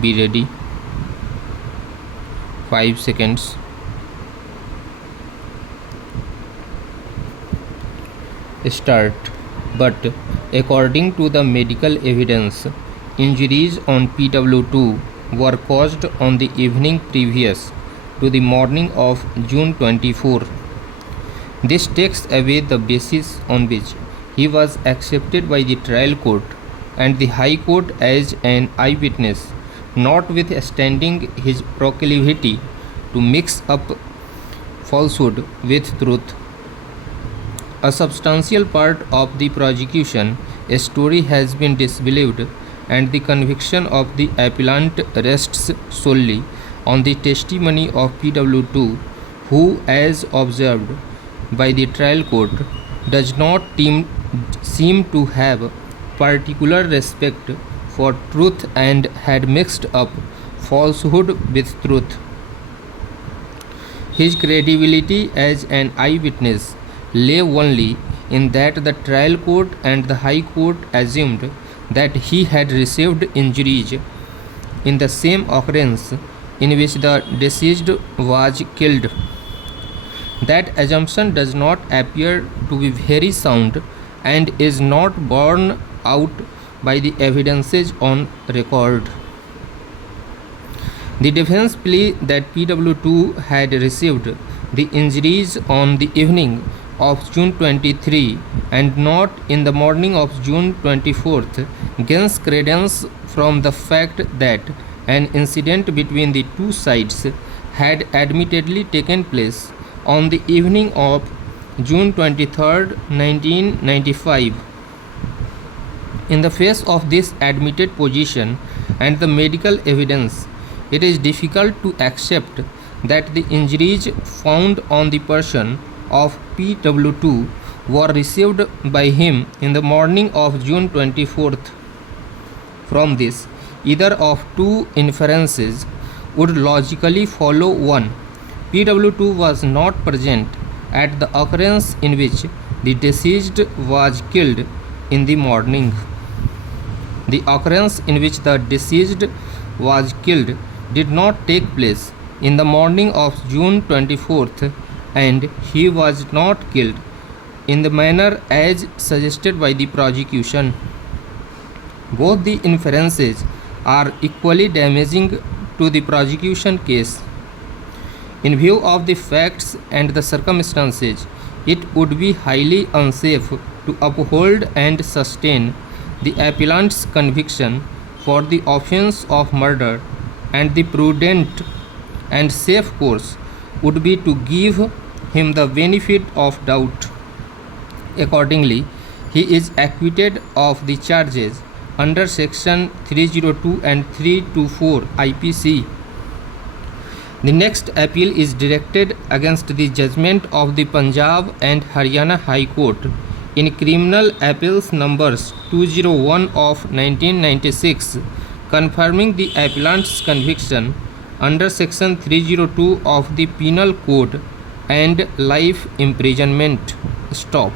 Be ready. 5 seconds. Start. But according to the medical evidence, injuries on PW2 were caused on the evening previous to the morning of June 24. This takes away the basis on which he was accepted by the trial court and the High Court as an eyewitness, notwithstanding his proclivity to mix up falsehood with truth. A substantial part of the prosecution story has been disbelieved, and the conviction of the appellant rests solely on the testimony of PW2, who, as observed by the trial court, does not seem to have particular respect for truth and had mixed up falsehood with truth. His credibility as an eyewitness lay only in that the trial court and the High Court assumed that he had received injuries in the same occurrence in which the deceased was killed. That assumption does not appear to be very sound and is not borne out by the evidences on record. The defense plea that PW2 had received the injuries on the evening of June 23 and not in the morning of June 24th gains credence from the fact that an incident between the two sides had admittedly taken place on the evening of June 23, 1995. In the face of this admitted position and the medical evidence, it is difficult to accept that the injuries found on the person of PW2 were received by him in the morning of June 24th. From this, either of two inferences would logically follow. 1. PW2 was not present at the occurrence in which the deceased was killed in the morning. The occurrence in which the deceased was killed did not take place in the morning of June 24th, and he was not killed in the manner as suggested by the prosecution. Both the inferences are equally damaging to the prosecution case. In view of the facts and the circumstances, it would be highly unsafe to uphold and sustain the appellant's conviction for the offense of murder, and the prudent and safe course would be to give him the benefit of doubt. Accordingly, he is acquitted of the charges under section 302 and 324 IPC. The next appeal is directed against the judgment of the Punjab and Haryana High Court in criminal appeals numbers 201 of 1996, confirming the appellant's conviction under section 302 of the Penal Code and life imprisonment. Stop.